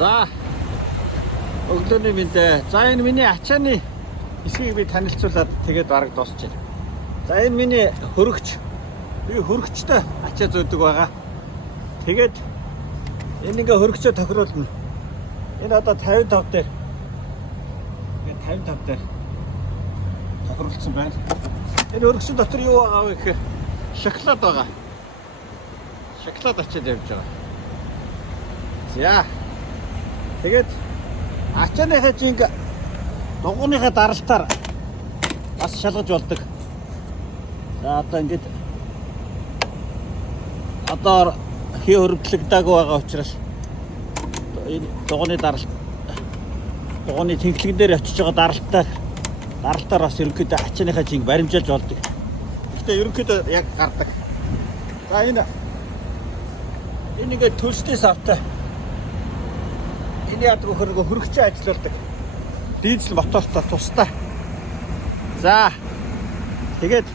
За өглөөний мэндэ. За энэ миний ачааны эсвийг би танилцуулаад тэгээд бараг дуусч байна. За энэ миний хөрөгч. Би хөрөгчтэй ачаа зөөдөг байгаа. Тэгээд энэ ингээ хөрөгчөө тохируулна. Энэ одоо 55 дээр. Ингээ 55 дээр тохируулсан байна. Энэ хөрөгчийн дотор юу байгаа вэ гэхээр шоколад байгаа. Шоколад ачаад явж байгаа. За. Тэгээд ачааныхаа жинг дугууныхаа даралтаар бас шалгаж болдог. За одоо ингээд одоо хий хөрвдлэгдээгүй байгаа учраас энэ дугууны даралт дугууны тэнхлэгэн дээр очиж байгаа даралтаар бас ерөнхийдөө ачааныхаа жинг баримжаалж болдог. Гэхдээ ерөнхийдөө яг гардаг. За энэ ингээд төлсдөөс автай. Энэ яд гөхөргө хөрөгчөө ажилладаг. Дизель мотортой тустай. За. Тэгээд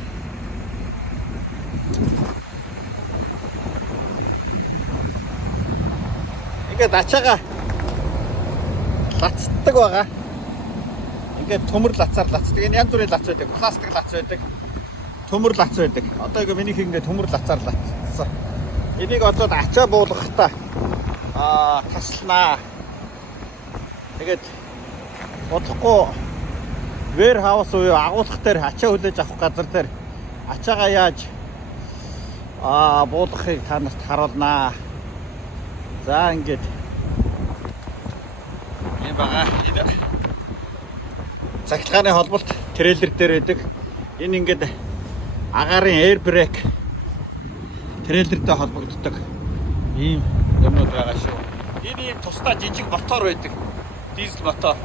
ингээд ачаага лацдаг байгаа. Ингээд төмөр лацаар лацдаг. Энэ янз бүрийн лац байдаг. Пластик лац байдаг. Төмөр лац байдаг. Одоо ингээд минийх ингээд төмөр лацаар лацсан. Энийг одоо ачаа буулгахтаа таслнаа. Тэгээд бодлохгүй warehouse уу агуулгах дээр ачаа хүлээж авах газар дээр ачаагаа яаж буулгахыг та нарт харуулнаа. За ингээд энэ бага энэ цахилгааны холболт трейлер дээр байдаг. Энэ ингээд агаарын air brake трейлертэй холбогддог ийм юмнууд байгаа шүү. Энэ тусдаа жижиг мотор байдаг. Дизель мотор.